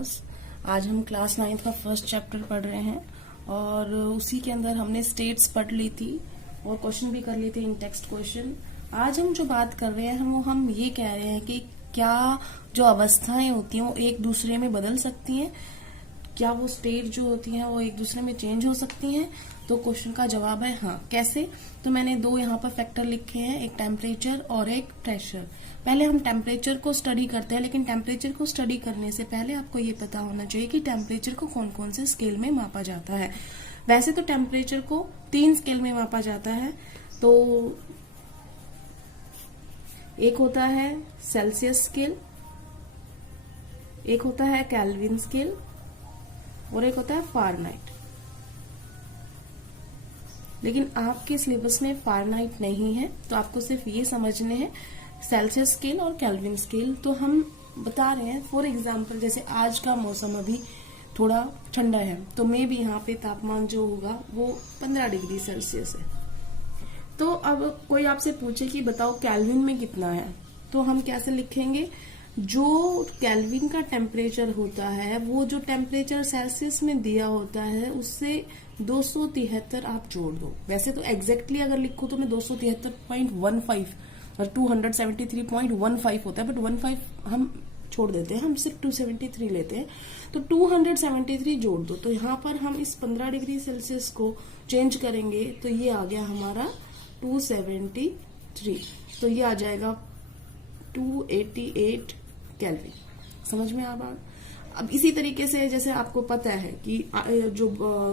Class. आज हम class 9th का फर्स्ट चैप्टर पढ़ रहे हैं और उसी के अंदर हमने स्टेट्स पढ़ ली थी और क्वेश्चन भी कर लिए थे इन टेक्स्ट क्वेश्चन। आज हम जो बात कर रहे हैं वो हम ये कह रहे हैं कि क्या जो अवस्थाएं होती हैं वो एक दूसरे में बदल सकती हैं, क्या वो स्टेट जो होती हैं वो एक दूसरे में चेंज हो सकती हैं। तो क्वेश्चन का जवाब है हाँ। कैसे? तो मैंने दो यहाँ पर फैक्टर लिखे हैं, एक टेम्परेचर और एक प्रेशर। पहले हम टेम्परेचर को स्टडी करते हैं, लेकिन टेम्परेचर को स्टडी करने से पहले आपको ये पता होना चाहिए कि टेम्परेचर को कौन कौन से स्केल में मापा जाता है। वैसे तो टेम्परेचर को 3 स्केल में मापा जाता है। तो एक होता है सेल्सियस स्केल, एक होता है केल्विन स्केल और एक होता है फ़ारेनहाइट। लेकिन आपके सिलेबस में फ़ारेनहाइट नहीं है, तो आपको सिर्फ ये समझने हैं सेल्सियस स्केल और केल्विन स्केल। तो हम बता रहे हैं फॉर एग्जांपल, जैसे आज का मौसम अभी थोड़ा ठंडा है, तो मे भी यहाँ पे तापमान जो होगा वो 15 डिग्री सेल्सियस है। तो अब कोई आपसे पूछे कि बताओ केल्विन में कितना है, तो हम कैसे लिखेंगे? जो केल्विन का टेम्परेचर होता है वो जो टेम्परेचर सेल्सियस में दिया होता है उससे 273 आप जोड़ दो। वैसे तो एग्जैक्टली अगर लिखो तो मैं 273.15 और 273.15 होता है, बट 15 हम छोड़ देते हैं, हम सिर्फ 273 लेते हैं। तो 273 जोड़ दो। तो यहाँ पर हम इस 15 डिग्री सेल्सियस को चेंज करेंगे तो ये आ गया हमारा 273। तो ये आ जाएगा 288 केल्विन। समझ में आ बात? अब इसी तरीके से जैसे आपको पता है कि जो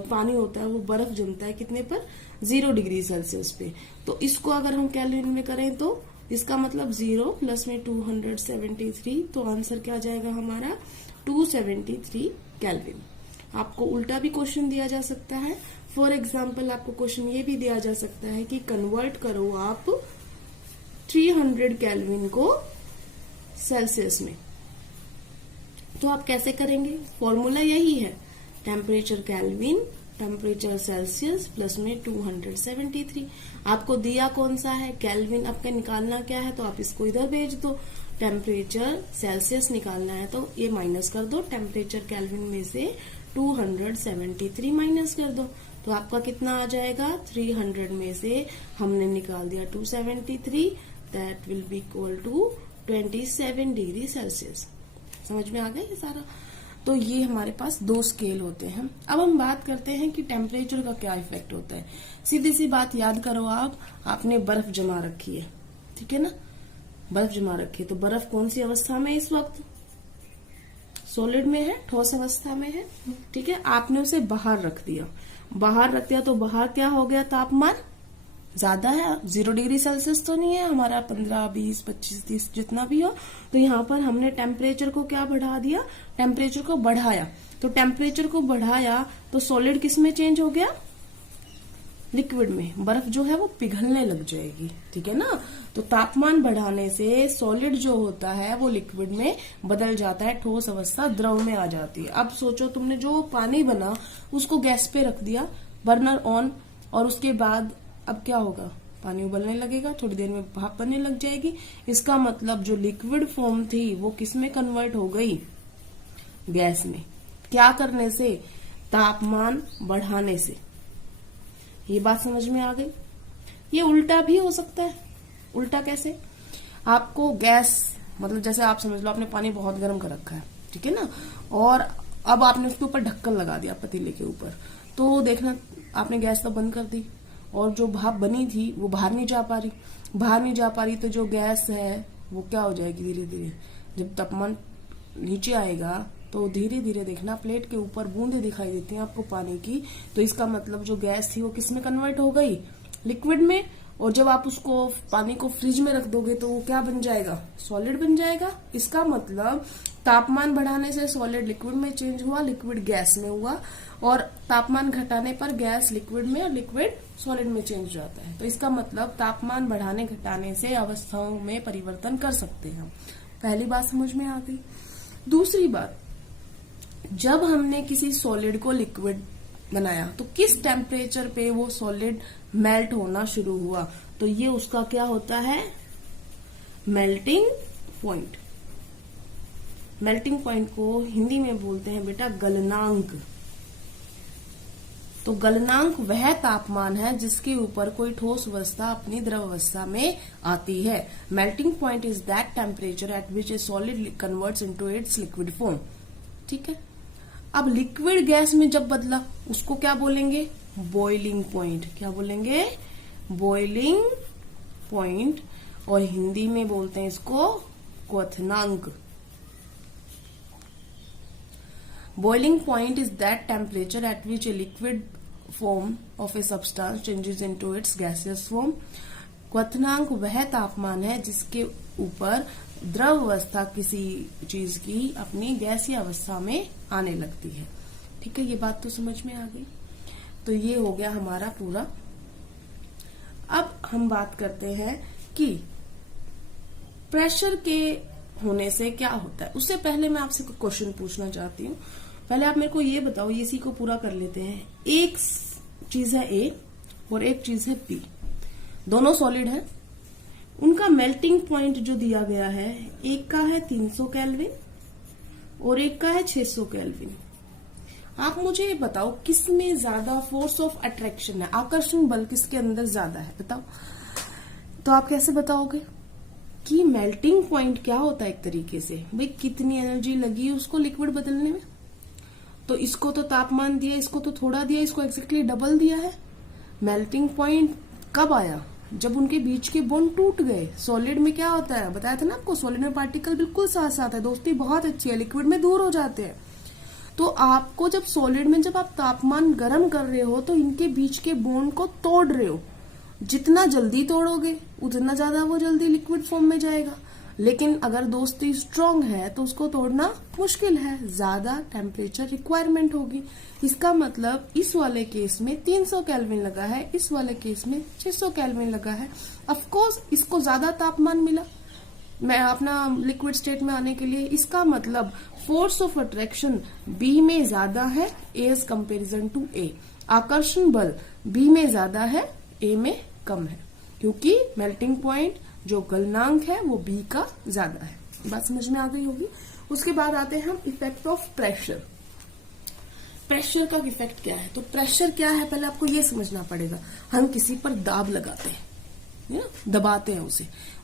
पानी होता है वो बर्फ जमता है कितने पर? 0 डिग्री सेल्सियस पे। तो इसको अगर हम केल्विन में करें तो इसका मतलब 0 प्लस में 273, तो आंसर क्या आ जाएगा हमारा? 273 केल्विन। आपको उल्टा भी क्वेश्चन दिया जा सकता है। फॉर एग्जाम्पल आपको क्वेश्चन ये भी दिया जा सकता है कि कन्वर्ट करो आप 300 केल्विन को सेल्सियस में। तो आप कैसे करेंगे? फॉर्मूला यही है, temperature kelvin temperature Celsius plus में 273। आपको दिया कौन सा है? केल्विन। आपका निकालना क्या है? तो आप इसको इधर भेज दो। टेम्परेचर सेल्सियस निकालना है तो ये माइनस कर दो, टेम्परेचर केल्विन में से 273 माइनस कर दो। तो आपका कितना आ जाएगा? 300 में से हमने निकाल दिया 273, that will be equal to 27 degree Celsius. समझ में आ गया ये सारा? तो ये हमारे पास दो स्केल होते हैं। अब हम बात करते हैं कि टेम्परेचर का क्या इफेक्ट होता है। सीधी सी बात याद करो, आपने बर्फ जमा रखी है, ठीक है ना? बर्फ जमा रखी है, तो बर्फ कौन सी अवस्था में इस वक्त? सॉलिड में है, ठोस अवस्था में है, ठीक है। आपने उसे बाहर रख दिया, तो बाहर क्या हो गया? तापमान ज्यादा है, 0 डिग्री सेल्सियस तो नहीं है हमारा, 15, 20, 25, 30 जितना भी हो। तो यहाँ पर हमने टेम्परेचर को क्या बढ़ा दिया? टेम्परेचर को बढ़ाया। तो टेम्परेचर को बढ़ाया तो सॉलिड किस में चेंज हो गया? लिक्विड में। बर्फ जो है वो पिघलने लग जाएगी, ठीक है ना? तो तापमान बढ़ाने से सॉलिड जो होता है वो लिक्विड में बदल जाता है, ठोस अवस्था द्रव में आ जाती है। अब सोचो, तुमने जो पानी बना उसको गैस पे रख दिया, बर्नर ऑन, और उसके बाद अब क्या होगा? पानी उबलने लगेगा, थोड़ी देर में भाप बनने लग जाएगी। इसका मतलब जो लिक्विड फॉर्म थी वो किस में कन्वर्ट हो गई? गैस में। क्या करने से? तापमान बढ़ाने से। ये बात समझ में आ गई? ये उल्टा भी हो सकता है। उल्टा कैसे? आपको गैस, मतलब जैसे आप समझ लो आपने पानी बहुत गर्म कर रखा है, ठीक है ना, और अब आपने उसके ऊपर ढक्कन लगा दिया पतीले के ऊपर। तो देखना, आपने गैस तो बंद कर दी और जो भाप बनी थी वो बाहर नहीं जा पा रही। तो जो गैस है वो क्या हो जाएगी? धीरे धीरे जब तापमान नीचे आएगा तो धीरे धीरे देखना प्लेट के ऊपर बूंदे दिखाई देती हैं आपको पानी की। तो इसका मतलब जो गैस थी वो किस में कन्वर्ट हो गई? लिक्विड में। और जब आप उसको पानी को फ्रिज में रख दोगे तो वो क्या बन जाएगा? सॉलिड बन जाएगा। इसका मतलब तापमान बढ़ाने से सॉलिड लिक्विड में चेंज हुआ, लिक्विड गैस में हुआ, और तापमान घटाने पर गैस लिक्विड में और लिक्विड सॉलिड में चेंज हो जाता है। तो इसका मतलब तापमान बढ़ाने घटाने से अवस्थाओं में परिवर्तन कर सकते हैं। पहली बात समझ में आ गई। दूसरी बात, जब हमने किसी सॉलिड को लिक्विड बनाया तो किस टेम्परेचर पे वो सॉलिड मेल्ट होना शुरू हुआ? तो ये उसका क्या होता है? Melting point. मेल्टिंग पॉइंट को हिंदी में बोलते हैं बेटा गलनांक। तो गलनांक वह तापमान है जिसके ऊपर कोई ठोस अवस्था अपनी द्रव अवस्था में आती है। Melting point is that temperature at which A solid converts into its liquid form. ठीक है, अब लिक्विड गैस में जब बदला उसको क्या बोलेंगे? Boiling point. क्या बोलेंगे? Boiling point. और हिंदी में बोलते हैं इसको क्वथनांक। Boiling point is that temperature at which a liquid form of a substance changes into its gaseous form. क्वथनांक वह तापमान है जिसके ऊपर द्रव अवस्था किसी चीज की अपनी गैसीय अवस्था में आने लगती है। ठीक है, ये बात तो समझ में आ गई। तो ये हो गया हमारा पूरा। अब हम बात करते हैं कि प्रेशर के होने से क्या होता है। उससे पहले मैं आपसे कोई क्वेश्चन पूछना चाहती हूँ। पहले आप मेरे को ये बताओ, इसी को पूरा कर लेते हैं। एक चीज है ए और एक चीज है बी, दोनों सॉलिड है। उनका मेल्टिंग पॉइंट जो दिया गया है, एक का है 300 केल्विन और एक का है 600 केल्विन। आप मुझे बताओ किसमें ज्यादा फोर्स ऑफ अट्रैक्शन है, आकर्षण बल किसके अंदर ज्यादा है, बताओ। तो आप कैसे बताओगे कि मेल्टिंग पॉइंट क्या होता है? एक तरीके से भाई कितनी एनर्जी लगी उसको लिक्विड बदलने में। तो इसको तो तापमान दिया, इसको तो थोड़ा दिया, इसको एक्जेक्टली डबल दिया है। मेल्टिंग पॉइंट कब आया? जब उनके बीच के बॉन्ड टूट गए। सॉलिड में क्या होता है, बताया था ना आपको, सॉलिड में पार्टिकल बिल्कुल साथ साथ है, दोस्ती बहुत अच्छी है, लिक्विड में दूर हो जाते हैं। तो आपको जब सॉलिड में जब आप तापमान गर्म कर रहे हो तो इनके बीच के बॉन्ड को तोड़ रहे हो। जितना जल्दी तोड़ोगे उतना ज्यादा वो जल्दी लिक्विड फॉर्म में जाएगा। लेकिन अगर दोस्ती स्ट्रांग है तो उसको तोड़ना मुश्किल है, ज्यादा टेम्परेचर रिक्वायरमेंट होगी। इसका मतलब इस वाले केस में 300 केल्विन लगा है, इस वाले केस में 600 केल्विन लगा है। ऑफ कोर्स इसको ज्यादा तापमान मिला मैं अपना लिक्विड स्टेट में आने के लिए। इसका मतलब फोर्स ऑफ अट्रैक्शन बी में ज्यादा है एज कंपेरिजन टू ए। आकर्षण बल बी में ज्यादा है, ए में कम है, क्योंकि मेल्टिंग पॉइंट जो गलनांक है वो बी का ज्यादा है। बात समझ में आ गई होगी। उसके बाद आते हैं हम इफेक्ट ऑफ प्रेशर। प्रेशर का इफेक्ट क्या है? तो प्रेशर क्या है पहले आपको ये समझना पड़ेगा। हम किसी पर दाब लगाते हैं, दबाते हैं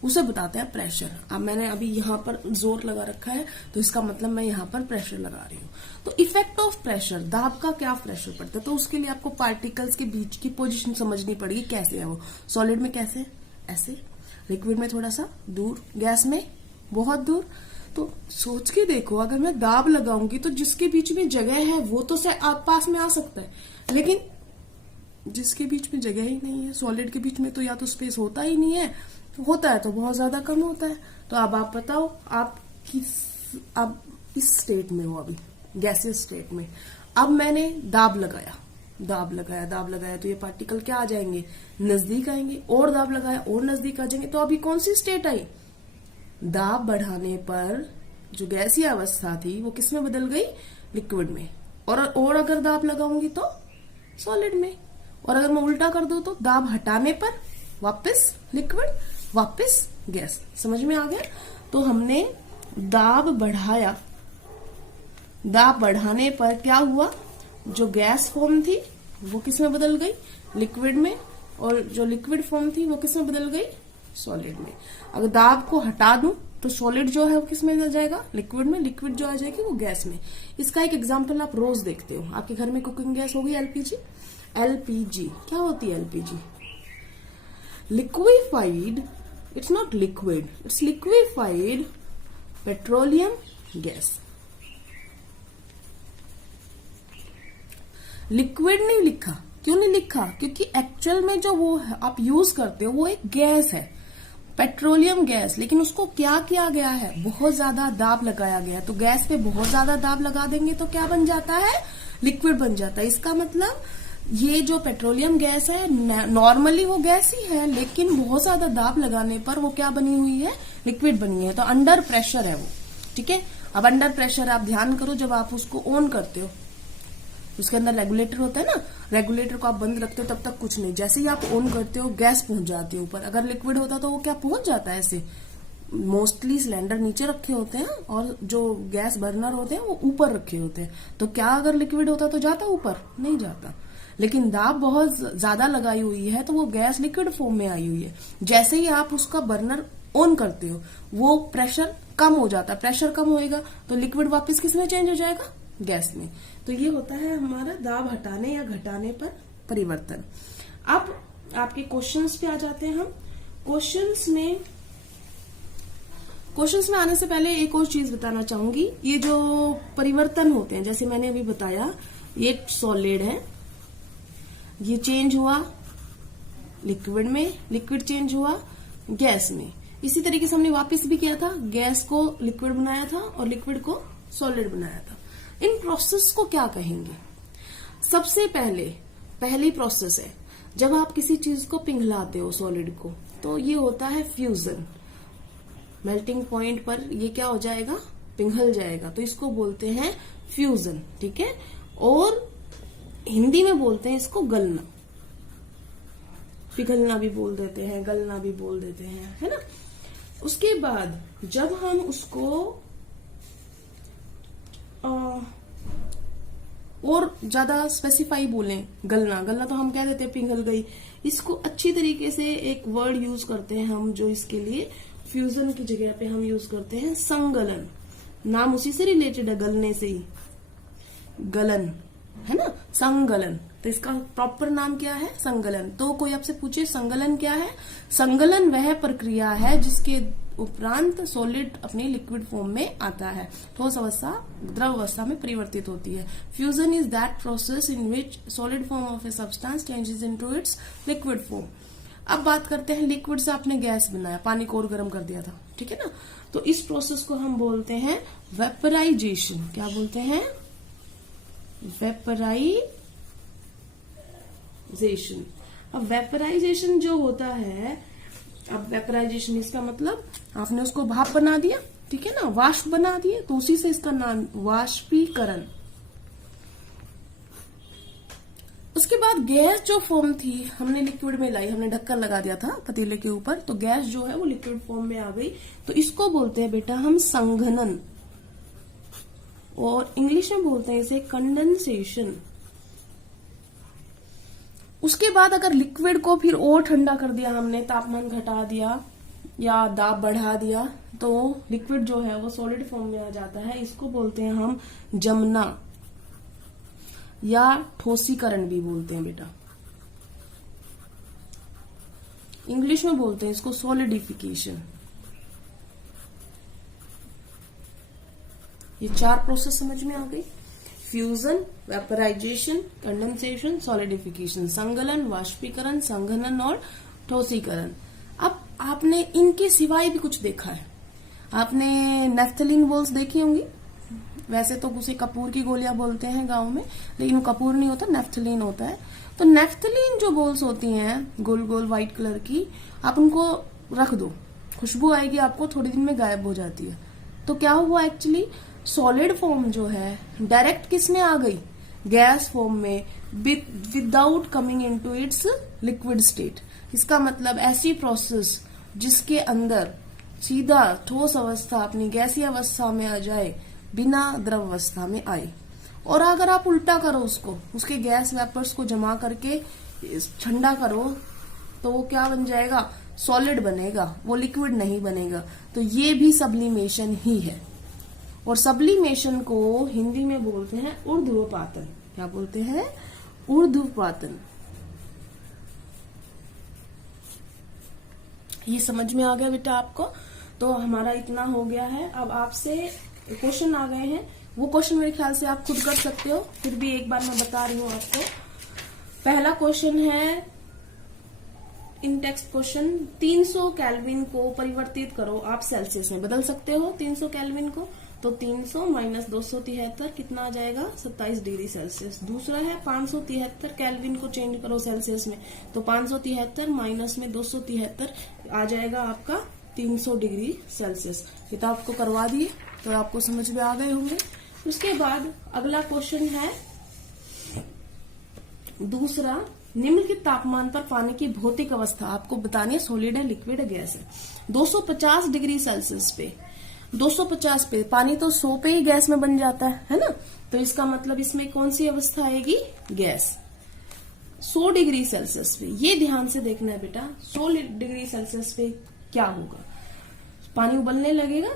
उसे बताते हैं प्रेशर। अब मैंने अभी यहाँ पर जोर लगा रखा है तो इसका मतलब मैं यहाँ पर प्रेशर लगा रही हूँ। तो इफेक्ट ऑफ प्रेशर, दाब का क्या प्रेशर पड़ता है? तो उसके लिए आपको पार्टिकल्स के बीच की पोजीशन समझनी पड़ेगी, कैसे है वो। सॉलिड में कैसे? ऐसे। लिक्विड में थोड़ा सा दूर, गैस में बहुत दूर। तो सोच के देखो, अगर मैं दाब लगाऊंगी तो जिसके बीच में जगह है वो तो पास में आ सकता है, लेकिन जिसके बीच में जगह ही नहीं है, सॉलिड के बीच में तो या तो स्पेस होता ही नहीं है, तो होता है तो बहुत ज्यादा कम होता है। तो अब आप बताओ, आप इस स्टेट में हो, अभी गैसियस स्टेट में। अब मैंने दाब लगाया तो ये पार्टिकल क्या आ जाएंगे? नजदीक आएंगे। और दाब लगाया और नजदीक आ जाएंगे। तो अभी कौन सी स्टेट आई? दाब बढ़ाने पर जो गैसीय अवस्था थी वो किस में बदल गई? लिक्विड में। और अगर दाब लगाऊंगी तो सॉलिड में। और अगर मैं उल्टा कर दूं तो दाब हटाने पर वापस लिक्विड, वापस गैस। समझ में आ गया? तो हमने दाब बढ़ाया, दाब बढ़ाने पर क्या हुआ? जो गैस फॉर्म थी वो किस में बदल गई? लिक्विड में। और जो लिक्विड फॉर्म थी वो किस में बदल गई? सॉलिड में। अगर दाब को हटा दूं तो सॉलिड जो है वो किस में बदल जाएगा? लिक्विड में। लिक्विड जो आ जाएगी वो गैस में। इसका एक एग्जांपल आप रोज देखते हो, आपके घर में कुकिंग गैस होगी एलपीजी। एलपीजी क्या होती है? LPG liquefied, it's not liquid, it's liquefied petroleum gas. Liquid नहीं लिखा, क्यों नहीं लिखा? क्योंकि एक्चुअल में जो वो आप यूज करते हो वो एक गैस है, पेट्रोलियम गैस। लेकिन उसको क्या किया गया है? बहुत ज्यादा दाब लगाया गया। तो गैस पे बहुत ज्यादा दाब लगा देंगे तो क्या बन जाता है? लिक्विड बन जाता है। इसका मतलब ये जो पेट्रोलियम गैस है, नॉर्मली वो गैस ही है, लेकिन बहुत ज्यादा दाब लगाने पर वो क्या बनी हुई है? लिक्विड बनी है। तो अंडर प्रेशर है वो। ठीक है। अब अंडर प्रेशर आप ध्यान करो, जब आप उसको ऑन करते हो उसके अंदर रेगुलेटर होता है ना, रेगुलेटर को आप बंद रखते हो तब तक कुछ नहीं, जैसे ही आप ऑन करते हो गैस पहुंच जाती है ऊपर। अगर लिक्विड होता तो वो क्या पहुंच जाता है? ऐसे मोस्टली सिलेंडर नीचे रखे होते हैं और जो गैस बर्नर होते हैं वो ऊपर रखे होते हैं। तो क्या अगर लिक्विड होता तो जाता ऊपर? नहीं जाता। लेकिन दाब बहुत ज्यादा लगाई हुई है तो वो गैस लिक्विड फॉर्म में आई हुई है। जैसे ही आप उसका बर्नर ऑन करते हो वो प्रेशर कम हो जाता है, प्रेशर कम होएगा तो लिक्विड वापस किस में चेंज हो जाएगा? गैस में। तो ये होता है हमारा दाब हटाने या घटाने पर परिवर्तन। अब आपके क्वेश्चंस पे आ जाते हैं हम। क्वेश्चंस में आने से पहले एक और चीज बताना चाहूंगी। ये जो परिवर्तन होते हैं, जैसे मैंने अभी बताया, ये सॉलिड है, ये चेंज हुआ लिक्विड में, लिक्विड चेंज हुआ गैस में। इसी तरीके से हमने वापस भी किया था, गैस को लिक्विड बनाया था और लिक्विड को सॉलिड बनाया था। इन प्रोसेस को क्या कहेंगे? सबसे पहली प्रोसेस है जब आप किसी चीज को पिघलाते हो, सॉलिड को, तो ये होता है फ्यूजन। मेल्टिंग पॉइंट पर ये क्या हो जाएगा? पिघल जाएगा, तो इसको बोलते हैं फ्यूजन। ठीक है। और हिंदी में बोलते हैं इसको गलना। पिघलना भी बोल देते हैं, गलना भी बोल देते हैं, है ना। उसके बाद जब हम उसको और ज्यादा स्पेसिफाई बोलें, गलना तो हम कह देते हैं पिघल गई। इसको अच्छी तरीके से एक वर्ड यूज करते हैं हम, जो इसके लिए फ्यूजन की जगह पे हम यूज करते हैं संगलन। नाम उसी से रिलेटेड है, गलने से ही, गलन, है ना, संगलन। तो इसका प्रॉपर नाम क्या है? संगलन। तो कोई आपसे पूछे संगलन क्या है? संगलन वह प्रक्रिया है जिसके उपरांत सॉलिड अपने लिक्विड फॉर्म में आता है, ठोस अवस्था द्रव अवस्था में परिवर्तित होती है। Fusion is that process in which solid form of a substance changes into its liquid form. अब बात करते हैं, लिक्विड से आपने गैस बनाया, पानी को और गर्म कर दिया था, ठीक है ना। तो इस प्रोसेस को हम बोलते हैं वेपराइजेशन। क्या बोलते हैं? वेपराइजेशन। अब वेपराइजेशन जो होता है, अब वेपराइजेशन इसका मतलब आपने उसको भाप बना दिया, ठीक है ना, वाष्प बना दिए, तो उसी से इसका नाम वाष्पीकरण। उसके बाद गैस जो फॉर्म थी हमने लिक्विड में लाई, हमने ढक्कन लगा दिया था पतीले के ऊपर, तो गैस जो है वो लिक्विड फॉर्म में आ गई। तो इसको बोलते हैं बेटा हम संघनन, और इंग्लिश में बोलते हैं इसे कंडेंसेशन। उसके बाद अगर लिक्विड को फिर और ठंडा कर दिया हमने, तापमान घटा दिया या दाब बढ़ा दिया, तो लिक्विड जो है वो सॉलिड फॉर्म में आ जाता है। इसको बोलते हैं हम जमना या ठोसीकरण भी बोलते हैं बेटा। इंग्लिश में बोलते हैं इसको सॉलिडिफिकेशन। ये 4 प्रोसेस समझ में आ गई। फ्यूजन, वेपराइजेशन, कंडेंसेशन, सॉलिडिफिकेशन, संगलन, वाष्पीकरण, संघनन और ठोसीकरण। अब आपने इनके सिवाय भी कुछ देखा है। आपने नेफ्थलीन बॉल्स देखी होंगी, वैसे तो उसे कपूर की गोलियां बोलते हैं गांव में, लेकिन वो कपूर नहीं होता, नेफ्थलीन होता है। तो नेफ्थलीन जो बॉल्स होती हैं गोल गोल व्हाइट कलर की, आप उनको रख दो, खुशबू आएगी आपको, थोड़ी दिन में गायब हो जाती है। तो क्या हुआ एक्चुअली, सॉलिड फॉर्म जो है डायरेक्ट किस में आ गई? गैस फॉर्म में, without coming into its liquid state. इसका मतलब ऐसी प्रोसेस जिसके अंदर सीधा ठोस अवस्था अपनी गैसीय अवस्था में आ जाए, बिना द्रव अवस्था में आए। और अगर आप उल्टा करो उसको, उसके गैस वेपर्स को जमा करके ठंडा करो, तो वो क्या बन जाएगा? सॉलिड बनेगा, वो लिक्विड नहीं बनेगा। तो ये भी सब्लिमेशन ही है। और सब्लिमेशन को हिंदी में बोलते हैं ऊर्ध्वपातन। क्या बोलते हैं? ऊर्ध्वपातन। ये समझ में आ गया बेटा आपको? तो हमारा इतना हो गया है। अब आपसे क्वेश्चन आ गए हैं, वो क्वेश्चन मेरे ख्याल से आप खुद कर सकते हो, फिर भी एक बार मैं बता रही हूँ आपको। पहला क्वेश्चन है इन टेक्स्ट क्वेश्चन, 300 केल्विन को परिवर्तित करो आप सेल्सियस में। बदल सकते हो 300 केल्विन को, तो 300 माइनस 273 कितना आ जाएगा? 27 डिग्री सेल्सियस। दूसरा है 573 केल्विन को चेंज करो सेल्सियस में, तो 573 माइनस में 273 आ जाएगा आपका 300 डिग्री सेल्सियस। ये तो आपको करवा दिए, तो आपको समझ में आ गए होंगे। उसके बाद अगला क्वेश्चन है दूसरा, निम्नलिखित तापमान पर पानी की भौतिक अवस्था आपको बतानी है, सॉलिड है, लिक्विड है, गैस है। 250 डिग्री सेल्सियस पे, 250 पे पानी तो 100 पे ही गैस में बन जाता है ना, तो इसका मतलब इसमें कौन सी अवस्था आएगी, गैस। 100 डिग्री सेल्सियस पे, ये ध्यान से देखना है बेटा, 100 डिग्री सेल्सियस पे क्या होगा, पानी उबलने लगेगा,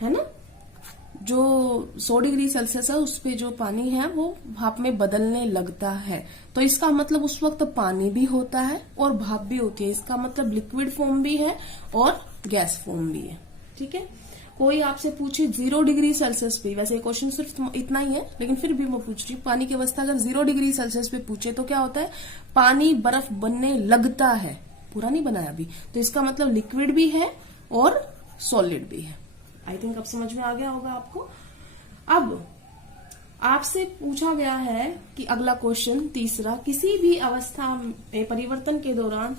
है ना। जो 100 डिग्री सेल्सियस है उस पे जो पानी है वो भाप में बदलने लगता है, तो इसका मतलब उस वक्त पानी भी होता है और भाप भी होती है। इसका मतलब लिक्विड फॉर्म भी है और गैस फॉर्म भी है, ठीक है। कोई आपसे पूछे 0 डिग्री सेल्सियस पे, वैसे क्वेश्चन सिर्फ इतना ही है लेकिन फिर भी मैं पूछ रही हूँ, पानी की अवस्था अगर 0 डिग्री सेल्सियस पे पूछे तो क्या होता है, पानी बर्फ बनने लगता है, पूरा नहीं बनाया अभी, तो इसका मतलब लिक्विड भी है और सॉलिड भी है। आई थिंक अब समझ में आ गया होगा आपको। अब आपसे पूछा गया है कि अगला क्वेश्चन तीसरा, किसी भी अवस्था में परिवर्तन के दौरान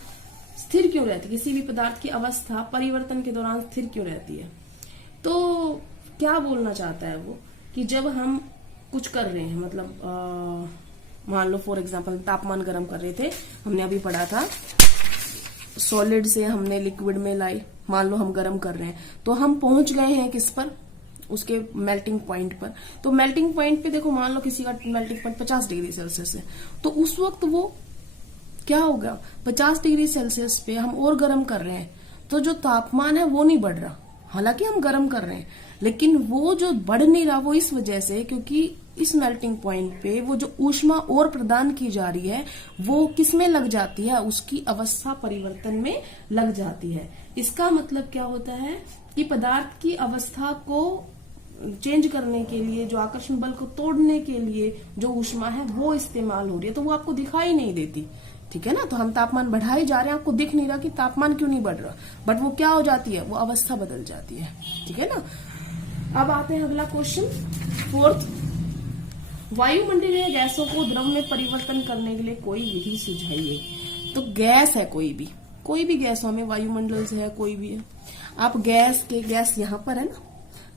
स्थिर क्यों रहती है, किसी भी पदार्थ की अवस्था परिवर्तन के दौरान स्थिर क्यों रहती है। तो क्या बोलना चाहता है वो कि जब हम कुछ कर रहे हैं, मतलब मान लो फॉर एग्जांपल तापमान गर्म कर रहे थे, हमने अभी पढ़ा था सॉलिड से हमने लिक्विड में लाई, मान लो हम गर्म कर रहे हैं, तो हम पहुंच गए हैं किस पर, उसके मेल्टिंग पॉइंट पर। तो मेल्टिंग पॉइंट पे देखो, मान लो किसी का मेल्टिंग पॉइंट 50 डिग्री सेल्सियस है, तो उस वक्त वो क्या होगा, 50 डिग्री सेल्सियस पे हम और गर्म कर रहे हैं, तो जो तापमान है वो नहीं बढ़ रहा, हालांकि हम गर्म कर रहे हैं, लेकिन वो जो बढ़ नहीं रहा वो इस वजह से क्योंकि इस मेल्टिंग पॉइंट पे वो जो ऊष्मा और प्रदान की जा रही है वो किसमें लग जाती है, उसकी अवस्था परिवर्तन में लग जाती है। इसका मतलब क्या होता है कि पदार्थ की अवस्था को चेंज करने के लिए, जो आकर्षण बल को तोड़ने के लिए जो ऊष्मा है वो इस्तेमाल हो रही है, तो वो आपको दिखाई नहीं देती, ठीक है ना। तो हम तापमान बढ़ाए जा रहे हैं, आपको दिख नहीं रहा कि तापमान क्यों नहीं बढ़ रहा, बट वो क्या हो जाती है, वो अवस्था बदल जाती है, ठीक है ना। अब आते हैं अगला क्वेश्चन, फोर्थ, वायुमंडलीय गैसों को द्रव में परिवर्तन करने के लिए कोई विधि सुझाइए। तो गैस है, कोई भी गैस हो, हमें वायुमंडल से है, कोई भी है, आप गैस यहाँ पर है ना,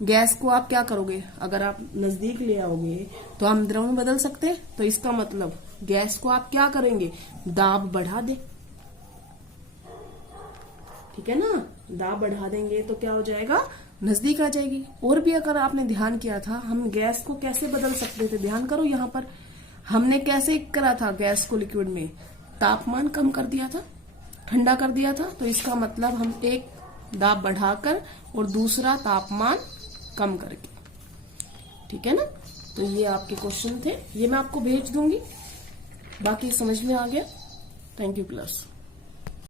गैस को आप क्या करोगे, अगर आप नजदीक ले आओगे तो हम द्रव में बदल सकते हैं, तो इसका मतलब गैस को आप क्या करेंगे, दाब बढ़ा दे, ठीक है ना, दाब बढ़ा देंगे तो क्या हो जाएगा, नजदीक आ जाएगी। और भी अगर आपने ध्यान किया था, हम गैस को कैसे बदल सकते थे, ध्यान करो, यहाँ पर हमने कैसे करा था, गैस को लिक्विड में तापमान कम कर दिया था, ठंडा कर दिया था, तो इसका मतलब हम एक दाब बढ़ाकर और दूसरा तापमान कम करके, ठीक है ना। तो ये आपके क्वेश्चन थे, ये मैं आपको भेज दूंगी, बाकी समझ में आ गया। Thank you class.